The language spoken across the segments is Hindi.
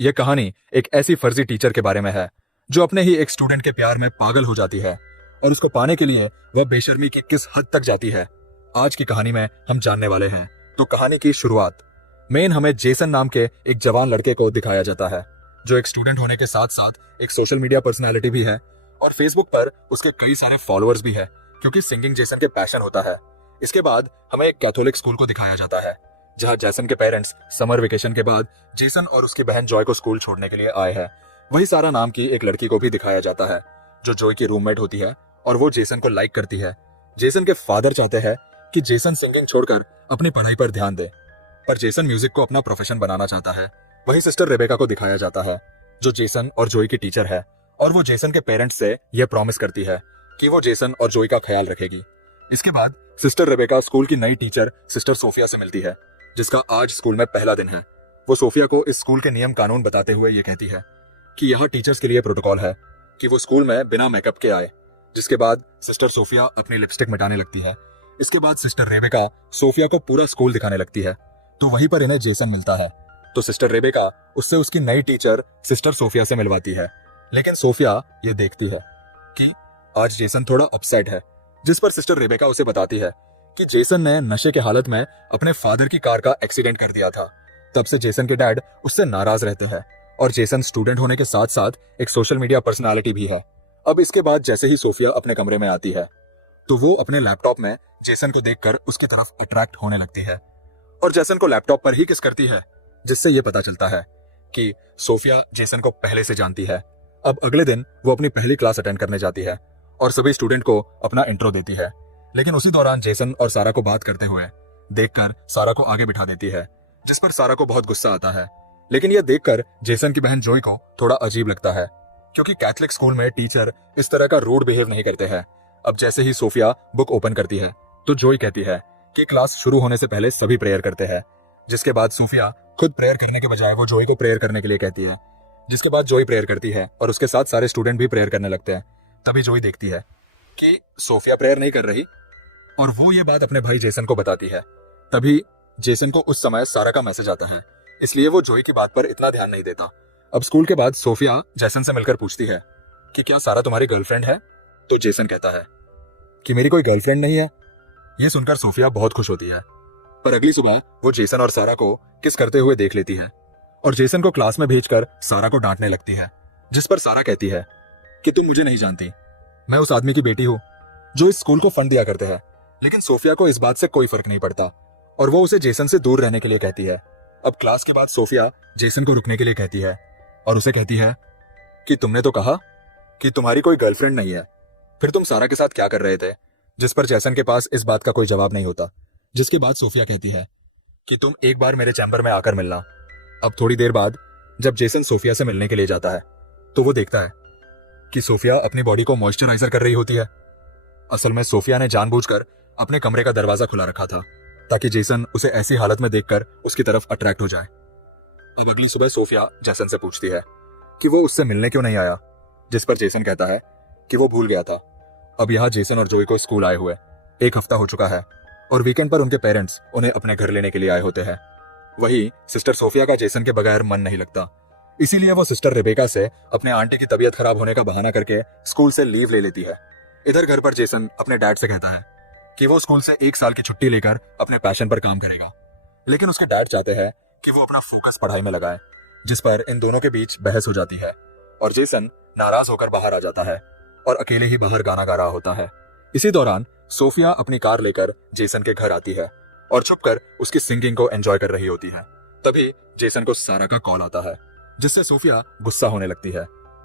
यह कहानी एक ऐसी फर्जी टीचर के बारे में है जो अपने ही एक स्टूडेंट के प्यार में पागल हो जाती है और उसको पाने के लिए वह बेशर्मी की किस हद तक जाती है। आज की कहानी में हम जानने वाले हैं। तो कहानी की शुरुआत मेन हमें जेसन नाम के एक जवान लड़के को दिखाया जाता है जो एक स्टूडेंट होने के साथ साथ एक सोशल मीडिया पर्सनैलिटी भी है और फेसबुक पर उसके कई सारे फॉलोअर्स भी है क्योंकि सिंगिंग जेसन के पैशन होता है। इसके बाद हमें एक कैथोलिक स्कूल को दिखाया जाता है जहां जेसन के पेरेंट्स समर वेकेशन के बाद जेसन और उसकी बहन जॉय को स्कूल छोड़ने के लिए आए हैं। वही सारा नाम की एक लड़की को भी दिखाया जाता है जो जॉय की रूममेट होती है और वो जेसन को लाइक करती है। जेसन के फादर चाहते हैं कि जेसन सिंगिंग छोड़कर अपनी पढ़ाई पर ध्यान दे, पर जेसन म्यूजिक को अपना प्रोफेशन बनाना चाहता है। वही सिस्टर रेबेका को दिखाया जाता है जो जेसन और जॉय की टीचर है और वो जेसन के पेरेंट्स से यह प्रॉमिस करती है कि वो जेसन और जॉय का ख्याल रखेगी। इसके बाद सिस्टर रेबेका स्कूल की नई टीचर सिस्टर सोफिया से मिलती है जिसका आज स्कूल में पहला दिन है। वो सोफिया को इस स्कूल के नियम कानून बताते हुए ये कहती है कि यहाँ टीचर्स के लिए प्रोटोकॉल है कि वो स्कूल में बिना मेकअप के आए। जिसके बाद सिस्टर सोफिया अपनी लिपस्टिक मिटाने लगती है। इसके बाद सिस्टर रेबेका सोफिया को पूरा स्कूल दिखाने लगती है तो वहीं पर इन्हें जेसन मिलता है। तो सिस्टर रेबेका उससे उसकी नई टीचर सिस्टर सोफिया से मिलवाती है, लेकिन सोफिया ये देखती है कि आज जेसन थोड़ा अपसेट है, जिस पर सिस्टर रेबेका उसे बताती है कि जेसन ने नशे के हालत में अपने फादर की कार का एक्सीडेंट कर दिया था। तब से जेसन के डैड उससे नाराज रहते हैं और जेसन स्टूडेंट होने के साथ साथ एक सोशल मीडिया पर्सनालिटी भी है। अब इसके बाद जैसे ही सोफिया अपने कमरे में आती है तो वो अपने लैपटॉप में जेसन को देखकर उसकी तरफ अट्रैक्ट होने लगती है और जेसन को लैपटॉप पर ही किस करती है, जिससे ये पता चलता है कि सोफिया जेसन को पहले से जानती है। अब अगले दिन वो अपनी पहली क्लास अटेंड करने जाती है और सभी स्टूडेंट को अपना इंट्रो देती है, लेकिन उसी दौरान जेसन और सारा को बात करते हुए देखकर सारा को आगे बिठा देती है, जिस पर सारा को बहुत गुस्सा आता है। लेकिन यह देखकर जेसन की बहन जॉय को थोड़ा अजीब लगता है क्योंकि कैथलिक स्कूल में टीचर इस तरह का रूड बिहेव नहीं करते हैं। अब जैसे ही सोफिया बुक ओपन करती है तो जॉय कहती है कि क्लास शुरू होने से पहले सभी प्रेयर करते हैं। जिसके बाद सोफिया खुद प्रेयर करने के बजाय वो जॉय को प्रेयर करने के लिए कहती है। जिसके बाद जॉय प्रेयर करती है और उसके साथ सारे स्टूडेंट भी प्रेयर करने लगते हैं। तभी जॉय देखती है कि सोफिया प्रेयर नहीं कर रही और वो ये बात अपने भाई जेसन को बताती है। तभी जेसन को उस समय सारा का मैसेज आता है, इसलिए वो जॉय की बात पर इतना ध्यान नहीं देता। अब स्कूल के बाद सोफिया जेसन से मिलकर पूछती है कि क्या सारा तुम्हारी गर्लफ्रेंड है? तो जेसन कहता है कि मेरी कोई गर्लफ्रेंड नहीं है। ये सुनकर सोफिया बहुत खुश होती है, पर अगली सुबह वो जेसन और सारा को किस करते हुए देख लेती है और जेसन को क्लास में भेजकर सारा को डांटने लगती है। जिस पर सारा कहती है कि तुम मुझे नहीं जानती, मैं उस आदमी की बेटी हूं जो इस स्कूल को फंड दिया करते हैं। लेकिन सोफिया को इस बात से कोई फर्क नहीं पड़ता और वो उसे जेसन से दूर रहने के लिए कहती है। अब क्लास के बाद सोफिया जेसन को रुकने के लिए कहती है और उसे कहती है कि तुमने तो कहा कि तुम्हारी कोई गर्लफ्रेंड नहीं है, फिर तुम सारा के साथ क्या कर रहे थे? जिस पर जेसन के पास इस बात का कोई जवाब नहीं होता। जिसके बाद सोफिया कहती है कि तुम एक बार मेरे चैम्बर में आकर मिलना। अब थोड़ी देर बाद जब जेसन सोफिया से मिलने के लिए जाता है तो वो देखता है कि सोफिया अपनी बॉडी को मॉइस्चराइजर कर रही होती है। असल में सोफिया ने जानबूझकर अपने कमरे का दरवाजा खुला रखा था ताकि जेसन उसे ऐसी हालत में देखकर उसकी तरफ अट्रैक्ट हो जाए। अब अगली सुबह सोफिया जेसन से पूछती है कि वो उससे मिलने क्यों नहीं आया, जिस पर जेसन कहता है कि वो भूल गया था। अब यहाँ जेसन और जॉय को स्कूल आए हुए 1 हफ्ता हो चुका है और वीकेंड पर उनके पेरेंट्स उन्हें अपने घर लेने के लिए आए होते हैं। वही सिस्टर सोफिया का जेसन के बगैर मन नहीं लगता, इसीलिए वो सिस्टर रेबेका से अपने आंटी की तबीयत खराब होने का बहाना करके स्कूल से लीव ले लेती है। इधर घर पर जेसन अपने डैड से कहता है कि वो स्कूल से 1 साल की छुट्टी लेकर अपने पैशन पर काम करेगा, लेकिन उसके डैड चाहते हैं कि वो अपना फोकस पढ़ाई में लगाए। जिस पर इन दोनों के बीच बहस हो जाती है और जेसन नाराज होकर बाहर आ जाता है और अकेले ही बाहर गाना गा रहा होता है। इसी दौरान सोफिया अपनी कार लेकर जेसन के घर आती है और छुपकर उसकी सिंगिंग को एंजॉय कर रही होती है। तभी जेसन को सारा का कॉल आता है, जिससे सोफिया गुस्सा होने लगती है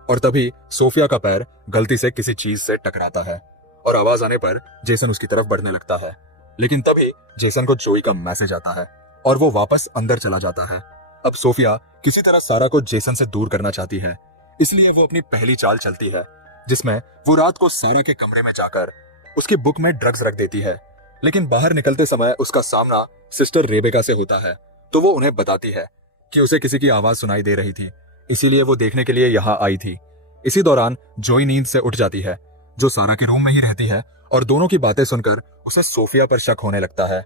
और तभी सोफिया का पैर गलती से किसी चीज से टकराता है और आवाज आने पर जेसन उसकी तरफ बढ़ने लगता है। लेकिन तभी जेसन को जॉय का मैसेज आता है और वो वापस अंदर चला जाता है। अब सोफिया किसी तरह सारा को जेसन से दूर करना चाहती है, इसलिए वो अपनी पहली चाल चलती है जिसमें वो रात को सारा के कमरे में जाकर उसकी बुक में ड्रग्स रख देती है। लेकिन बाहर निकलते समय उसका सामना सिस्टर रेबेका से होता है तो वो उन्हें बताती है कि उसे किसी की आवाज सुनाई दे रही थी, इसीलिए वो देखने के लिए यहाँ आई थी। इसी दौरान जॉय नींद से उठ जाती है जो सारा के रूम में ही रहती है और दोनों की बातें सुनकर उसे सोफिया पर शक होने लगता है।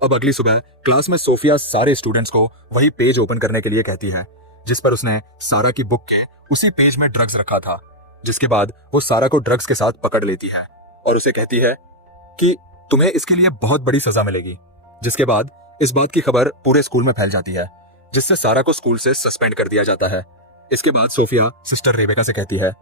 अब अगली सुबह क्लास में सोफिया सारे स्टूडेंट्स को वही पेज ओपन करने के लिए कहती है जिस पर उसने सारा की बुक के उसी पेज में ड्रग्स रखा था। जिसके बाद वो सारा को ड्रग्स के साथ पकड़ लेती है और उसे कहती है कि तुम्हें इसके लिए बहुत बड़ी सजा मिलेगी। जिसके बाद इस बात की खबर पूरे स्कूल में फैल जाती है, जिससे सारा को स्कूल से सस्पेंड कर दिया जाता है। इसके बाद सोफिया सिस्टर रेबेका से कहती है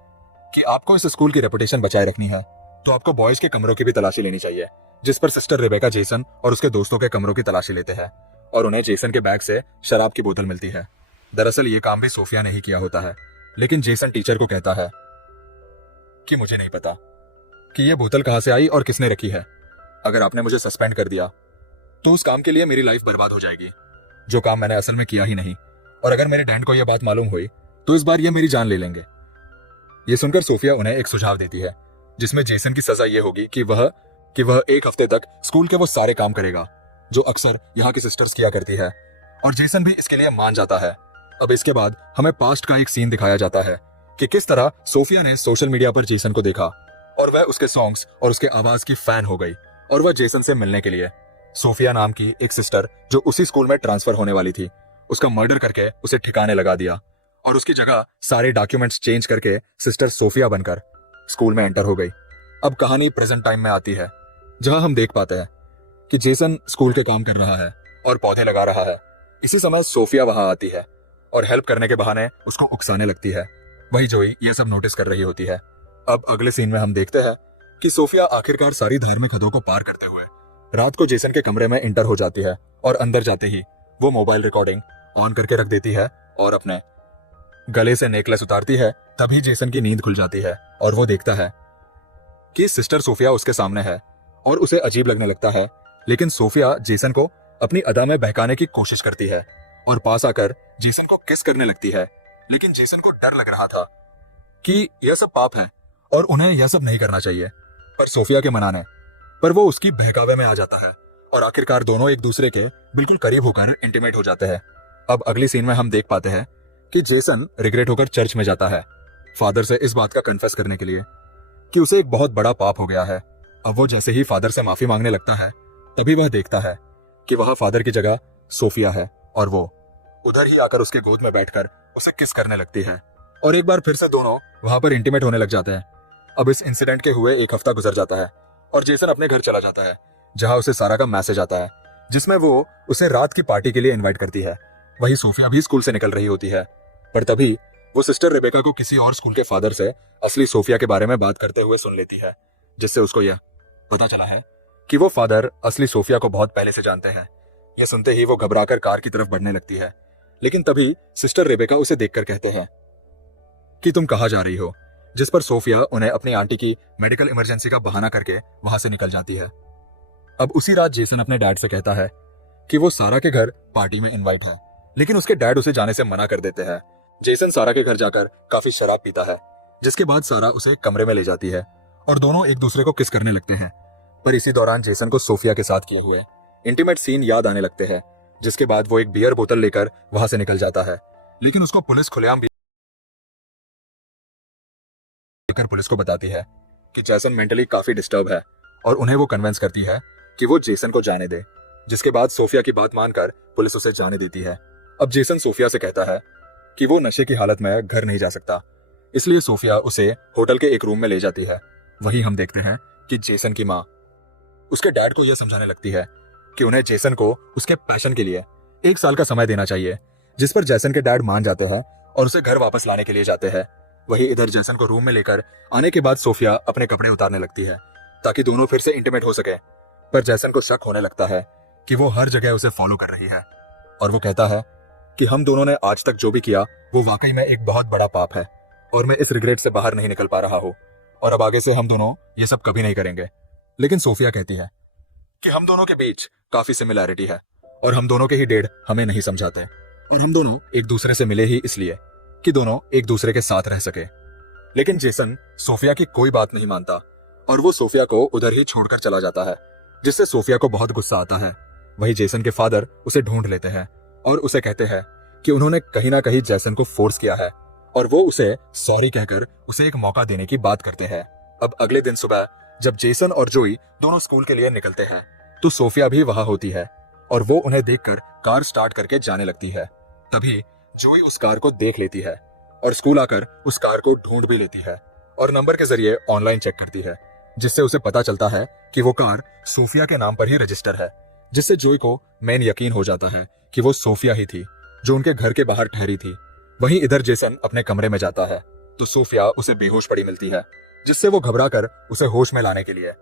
कि आपको इस स्कूल की रेपुटेशन बचाए रखनी है तो आपको बॉयज के कमरों की भी तलाशी लेनी चाहिए। जिस पर सिस्टर रेबेका जेसन और उसके दोस्तों के कमरों की तलाशी लेते हैं और उन्हें जेसन के बैग से शराब की बोतल मिलती है। दरअसल ये काम भी सोफिया ने ही किया होता है, लेकिन जेसन टीचर को कहता है कि मुझे नहीं पता कि ये बोतल कहां से आई और किसने रखी है। अगर आपने मुझे सस्पेंड कर दिया तो उस काम के लिए मेरी लाइफ बर्बाद हो जाएगी, जो काम मैंने असल में किया ही नहीं। और अगर मेरे डैड को यह बात मालूम हुई तो इस बार ये मेरी जान ले लेंगे। ये सुनकर सोफिया उन्हें एक सुझाव देती है, जिसमें जेसन की सजा ये होगी कि वह 1 हफ्ते तक स्कूल के वो सारे काम करेगा जो अक्सर यहाँ की सिस्टर्स किया करती है। और जेसन भी इसके लिए मान जाता है। अब इसके बाद हमें पास्ट का एक सीन दिखाया जाता है कि किस तरह सोफिया ने सोशल मीडिया पर जेसन को देखा और वह उसके सॉन्ग्स और उसके आवाज की फैन हो गई और वह जेसन से मिलने के लिए सोफिया नाम की एक सिस्टर जो उसी स्कूल में ट्रांसफर होने वाली थी, उसका मर्डर करके उसे ठिकाने लगा दिया और उसकी जगह सारे डॉक्यूमेंट्स चेंज करके सिस्टर सोफिया बनकर स्कूल में एंटर हो गई। अब कहानी प्रेजेंट टाइम में आती है, जहां हम देख पाते हैं कि जेसन स्कूल के काम कर रहा है और पौधे लगा रहा है। इसी समय सोफिया वहां आती है और हेल्प करने के बहाने उसको उकसाने लगती है। वही जोई यह सब नोटिस कर रही होती है। अब अगले सीन में हम देखते हैं कि सोफिया आखिरकार सारी धार्मिक हदों को पार करते हुए रात को जेसन के कमरे में एंटर हो जाती है और अंदर जाते ही वो मोबाइल रिकॉर्डिंग ऑन करके रख देती है और अपने गले से नेकलेस उतारती है। तभी जेसन की नींद खुल जाती है और वो देखता है कि सिस्टर सोफिया उसके सामने है और उसे अजीब लगने लगता है। लेकिन सोफिया जेसन को अपनी अदा में बहकाने की कोशिश करती है और पास आकर जेसन को किस करने लगती है। लेकिन जेसन को डर लग रहा था कि यह सब पाप है और उन्हें यह सब नहीं करना चाहिए, पर सोफिया के मनाने पर वो उसकी बहकावे में आ जाता है और आखिरकार दोनों एक दूसरे के बिल्कुल करीब होकर इंटीमेट हो जाते हैं। अब अगली सीन में हम देख पाते हैं कि जेसन रिग्रेट होकर चर्च में जाता है फादर से इस बात का कन्फेस करने के लिए कि उसे एक बहुत बड़ा पाप हो गया है। अब वो जैसे ही फादर से माफी मांगने लगता है तभी वह देखता है कि वह फादर की जगह सोफिया है और वो उधर ही आकर उसके गोद में बैठकर उसे किस करने लगती है और एक बार फिर से दोनों वहां पर इंटीमेट होने लग जाते हैं। अब इस इंसिडेंट के हुए 1 हफ्ता गुजर जाता है और जेसन अपने घर चला जाता है, जहां उसे सारा का मैसेज आता है जिसमें वो उसे रात की पार्टी के लिए इनवाइट करती है। वही सोफिया भी स्कूल से निकल रही होती है, पर तभी वो सिस्टर रेबेका को किसी और स्कूल के फादर से असली सोफिया के बारे में बात करते हुए सुन लेती है, जिससे उसको यह पता चला है कि वो फादर असली सोफिया को बहुत पहले से जानते हैं। यह सुनते ही वो घबराकर कार की तरफ बढ़ने लगती है, लेकिन तभी सिस्टर रेबेका उसे देखकर कहते हैं कि तुम कहाँ जा रही हो, जिस पर सोफिया उन्हें अपनी आंटी की मेडिकल इमरजेंसी का बहाना करके वहां से निकल जाती है। अब उसी रात जेसन अपने डैड से कहता है कि वो सारा के घर पार्टी में इनवाइट है, लेकिन उसके डैड उसे जाने से मना कर देते हैं। जेसन सारा के घर जाकर काफी शराब पीता है, जिसके बाद सारा उसे एक कमरे में ले जाती है और दोनों एक दूसरे को किस करने लगते हैं। पर इसी दौरान जेसन को सोफिया के साथ किए हुए इंटीमेट सीन याद आने लगते हैं, जिसके बाद वो एक बियर बोतल लेकर वहां से निकल जाता है। लेकिन उसको पुलिस खुलेआम पुलिस को बताती है कि जेसन मेंटली काफी डिस्टर्ब है और उन्हें वो कन्विंस करती है कि वो जेसन को जाने दे, जिसके बाद सोफिया की बात मानकर पुलिस उसे जाने देती है। अब जेसन सोफिया से कहता है कि वो नशे की हालत में घर नहीं जा सकता, इसलिए सोफिया उसे होटल के एक रूम में ले जाती है। वहीं हम देखते हैं कि जेसन की माँ उसके डैड को यह समझाने लगती है कि उन्हें जेसन को उसके पैशन के लिए 1 साल का समय देना चाहिए, जिस पर जेसन के डैड मान जाते हैं और उसे घर वापस लाने के लिए जाते हैं। वही इधर जेसन को रूम में लेकर आने के बाद सोफिया अपने कपड़े उतारने लगती है ताकि दोनों फिर से इंटीमेट हो सके, पर जेसन को शक होने लगता है कि वो हर जगह उसे फॉलो कर रही है और वो कहता है कि हम दोनों ने आज तक जो भी किया वो वाकई में एक बहुत बड़ा पाप है और मैं इस रिग्रेट से बाहर नहीं निकल पा रहा हूँ और अब आगे से हम दोनों ये सब कभी नहीं करेंगे। लेकिन सोफिया कहती है कि हम दोनों के बीच काफी सिमिलैरिटी है और हम दोनों के ही डेड हमें नहीं समझाते और हम दोनों एक दूसरे से मिले ही इसलिए कि दोनों एक दूसरे के साथ रह सके। लेकिन जेसन सोफिया की कोई बात नहीं मानता और वो सोफिया को उधर ही छोड़कर चला जाता है, जिससे सोफिया को बहुत गुस्सा आता है। वही जेसन के फादर उसे ढूंढ लेते हैं और उसे कहते हैं कि उन्होंने कहीं ना कहीं जेसन को फोर्स किया है और वो उसे सॉरी कहकर उसे एक मौका देने की बात करते हैं। अब अगले दिन सुबह जब जेसन और जोई दोनों स्कूल के लिए निकलते हैं तो सोफिया भी वहां होती है और वो उन्हें देखकर कार स्टार्ट करके जाने लगती है। तभी जोई उस कार को देख लेती है और स्कूल आकर उस कार को ढूंढ भी लेती है और नंबर के जरिए ऑनलाइन चेक करती है, जिससे उसे पता चलता है कि वो कार सोफिया के नाम पर ही रजिस्टर है। जिससे जोई को मेन यकीन हो जाता है कि वो सोफिया ही थी जो उनके घर के बाहर ठहरी थी। वहीं इधर जेसन अपने कमरे में जाता है तो सोफिया उसे बेहोश पड़ी मिलती है, जिससे वो घबरा कर उसे होश में लाने के लिए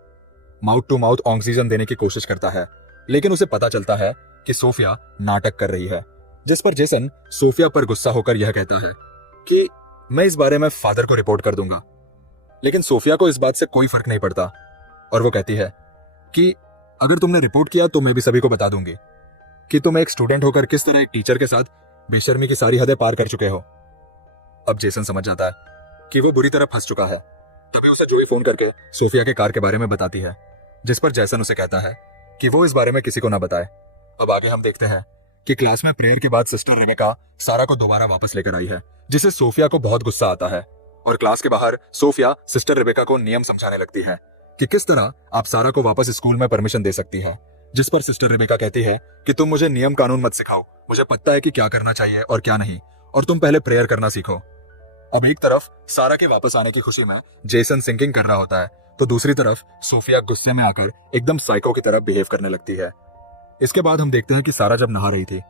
माउथ टू माउथ ऑक्सीजन देने की कोशिश करता है, लेकिन उसे पता चलता है कि सोफिया नाटक कर रही है। जिस पर जेसन सोफिया पर गुस्सा होकर यह कहता है कि मैं इस बारे में फादर को रिपोर्ट कर दूंगा। लेकिन सोफिया को इस बात से कोई फर्क नहीं पड़ता और वो कहती है कि अगर तुमने रिपोर्ट किया तो मैं भी सभी को बता दूंगी कि तुम एक स्टूडेंट होकर किस तरह एक टीचर के साथ बेशर्मी की सारी हदें पार कर चुके हो। अब जेसन समझ जाता है कि वो बुरी तरह फंस चुका है। तभी उसे जोई फोन करके सोफिया के कार के बारे में बताती है, जिस पर जेसन उसे कहता है कि वो इस बारे में किसी को ना बताए। अब आगे हम देखते हैं कि क्लास में प्रेयर के बाद सिस्टर रेबेका सारा को दोबारा वापस लेकर आई है, जिससे सोफिया को बहुत गुस्सा आता है और क्लास के बाहर सोफिया सिस्टर रेबेका को नियम समझाने लगती है कि किस तरह आप सारा को वापस स्कूल में परमिशन दे सकती है। जिस पर सिस्टर रेबेका कहती है कि तुम मुझे नियम कानून मत सिखाओ, मुझे पता है कि क्या करना चाहिए और क्या नहीं, और तुम पहले प्रेयर करना सीखो। अब एक तरफ सारा के वापस आने की खुशी में जेसन सिंकिंग कर रहा होता है, तो दूसरी तरफ सोफिया गुस्से में आकर एकदम साइको की तरह बिहेव करने लगती है। इसके बाद हम देखते हैं कि सारा जब नहा रही थी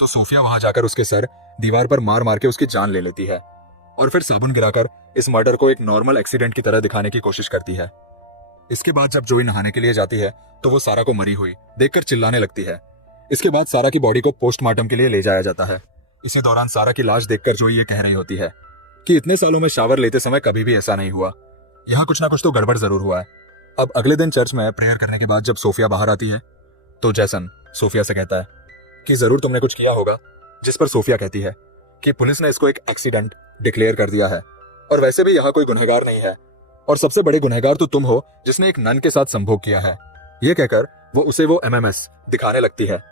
तो सोफिया वहां जाकर उसके सर दीवार पर मार मार के उसकी जान ले लेती है और फिर साबुन गिराकर इस मर्डर को एक नॉर्मल एक्सीडेंट की तरह दिखाने की कोशिश करती है। इसके बाद जब जोई नहाने के लिए जाती है तो वो सारा को मरी हुई देखकर चिल्लाने लगती है। इसके बाद सारा की बॉडी को पोस्टमार्टम के लिए ले जाया जाता है। इसी दौरान सारा की लाश देखकर जोई ये कह रही होती है कि इतने सालों में शावर लेते समय कभी भी ऐसा नहीं हुआ, यहाँ कुछ ना कुछ तो गड़बड़ जरूर हुआ है। अब अगले दिन चर्च में प्रेयर करने के बाद जब सोफिया बाहर आती है तो जेसन सोफिया से कहता है कि जरूर तुमने कुछ किया होगा, जिस पर सोफिया कहती है कि पुलिस ने इसको एक एक्सीडेंट डिक्लेयर कर दिया है और वैसे भी यहाँ कोई गुनहगार नहीं है और सबसे बड़े गुनहगार तो तुम हो जिसने एक नन के साथ संभोग किया है। ये कहकर वो उसे वो एमएमएस दिखाने लगती है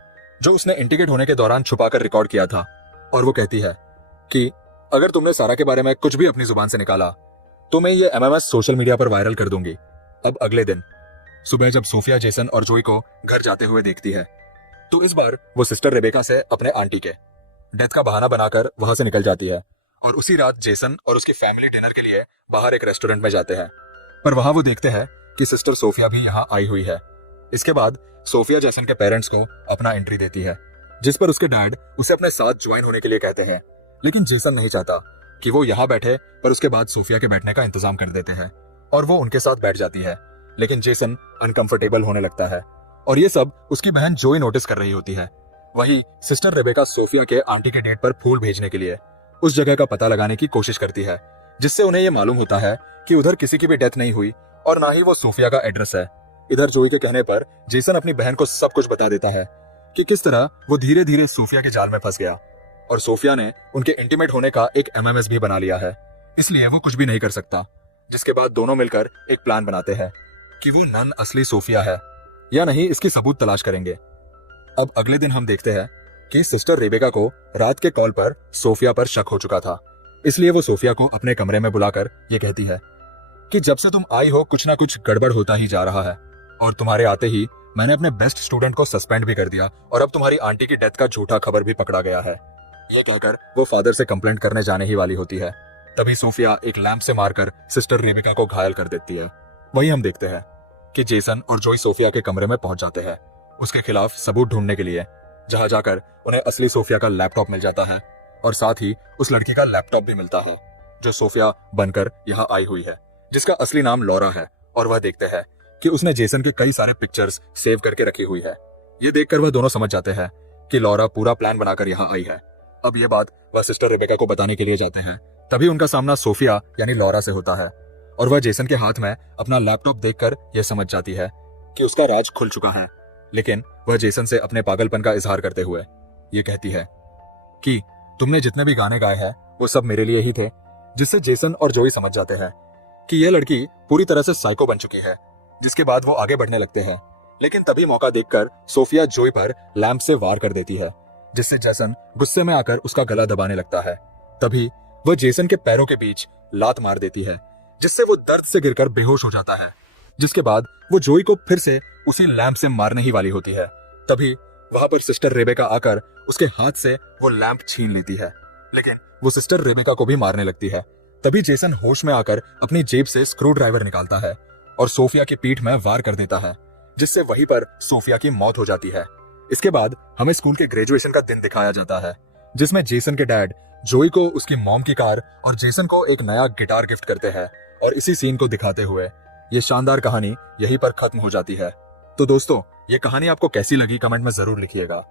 जो उसने इंटीग्रेट होने के दौरान छुपाकर रिकॉर्ड किया था और वो कहती है कि अगर तुमने सारा के बारे में कुछ भी अपनी जुबान से निकाला तो मैं ये एमएमएस सोशल मीडिया पर वायरल कर दूंगी। अब अगले दिन सुबह जब सोफिया जेसन और जोई को घर जाते हुए देखती है तो इस बार वो सिस्टर रेबेका से अपने आंटी के डेथ का बहाना बनाकर वहां से निकल जाती है और उसी रात जेसन और उसकी फैमिली डिनर के लिए बाहर एक रेस्टोरेंट में जाते हैं, पर वहां वो देखते हैं कि सिस्टर सोफिया भी यहाँ आई हुई है। इसके बाद सोफिया जेसन के पेरेंट्स को अपना एंट्री देती है, जिस पर उसके डैड उसे अपने साथ ज्वाइन होने के लिए कहते हैं, लेकिन जेसन नहीं चाहता कि वो यहाँ बैठे, पर उसके बाद सोफिया के बैठने का इंतजाम कर देते हैं और वो उनके साथ बैठ जाती है। लेकिन जेसन अनकंफर्टेबल होने लगता है और ये सब उसकी बहन जोई नोटिस कर रही होती है। वहीं सिस्टर रेबेका सोफिया के आंटी के डेट पर फूल भेजने के लिए उस जगह का पता लगाने की कोशिश करती है, जिससे उन्हें यह मालूम होता है कि उधर किसी की भी डेथ नहीं हुई और ना ही वो सोफिया का एड्रेस है। इधर जोई के कहने पर जेसन अपनी बहन को सब कुछ बता देता है कि किस तरह वो धीरे धीरे सोफिया के जाल में फंस गया और सोफिया ने उनके इंटीमेट होने का एक एमएमएस भी बना लिया है, इसलिए वो कुछ भी नहीं कर सकता। जिसके बाद दोनों मिलकर एक प्लान बनाते हैं कि वो नन असली सोफिया है या नहीं, इसकी सबूत तलाश करेंगे। अब अगले दिन हम देखते हैं कि सिस्टर रेबेका को रात के कॉल पर सोफिया पर शक हो चुका था, इसलिए वो सोफिया को अपने कमरे में बुलाकर ये कहती है कि जब से तुम आई हो कुछ ना कुछ गड़बड़ होता ही जा रहा है और तुम्हारे आते ही मैंने अपने बेस्ट स्टूडेंट को सस्पेंड भी कर दिया और अब तुम्हारी आंटी की डेथ का झूठा खबर भी पकड़ा गया है। ये कहकर वो फादर से कंप्लेंट करने जाने ही वाली होती है, तभी सोफिया एक लैंप से मारकर सिस्टर रेबेका को घायल कर देती है। वहीं हम देखते हैं कि जेसन और जोई सोफिया के कमरे में पहुंच जाते हैं उसके खिलाफ सबूत ढूंढने के लिए, जहां जाकर उन्हें असली सोफिया का लैपटॉप मिल जाता है और साथ ही उस लड़की का लैपटॉप भी मिलता है जो सोफिया बनकर यहाँ आई हुई है, जिसका असली नाम लॉरा है। और वह देखते हैं कि उसने जेसन के कई सारे पिक्चर्स सेव करके रखी हुई है। ये देखकर वह दोनों समझ जाते हैं कि लॉरा पूरा प्लान बनाकर यहाँ आई है। अब ये बात वह सिस्टर रेबेका को बताने के लिए जाते हैं, तभी उनका सामना सोफिया यानी लॉरा से होता है और वह जेसन के हाथ में अपना लैपटॉप देखकर यह समझ जाती है कि उसका राज खुल चुका है। लेकिन वह जेसन से अपने पागलपन का इजहार करते हुए ये कहती है कि तुमने जितने भी गाने गाए हैं वो सब मेरे लिए ही थे, जिससे जेसन और जोई समझ जाते हैं कि यह लड़की पूरी तरह से साइको बन चुकी है। जिसके बाद वो आगे बढ़ने लगते हैं, लेकिन तभी मौका देखकर सोफिया जोई पर लैंप से वार कर देती है, जिससे जेसन गुस्से में आकर उसका गला दबाने लगता है। तभी वह जेसन के पैरों के बीच लात मार देती है, जिससे वो दर्द से गिरकर बेहोश हो जाता है। जिसके बाद वो जोई को फिर से उसी लैंप से मारने ही वाली होती है। तभी वहां पर सिस्टर रेबेका आकर उसके हाथ से वो लैंप छीन लेती है लेकिन वो सिस्टर रेबेका को भी मारने लगती है। तभी जेसन होश में आकर अपनी जेब से स्क्रू ड्राइवर निकालता है और सोफिया की पीठ में वार कर देता है, जिससे वहीं पर सोफिया की मौत हो जाती है। इसके बाद हमें स्कूल के ग्रेजुएशन का दिन दिखाया जाता है, जिसमें जेसन के डैड जोई को उसकी मॉम की कार और जेसन को एक नया गिटार गिफ्ट करते हैं। और इसी सीन को दिखाते हुए ये शानदार कहानी यहीं पर खत्म हो जाती है। तो दोस्तों, ये कहानी आपको कैसी लगी कमेंट में जरूर लिखिएगा।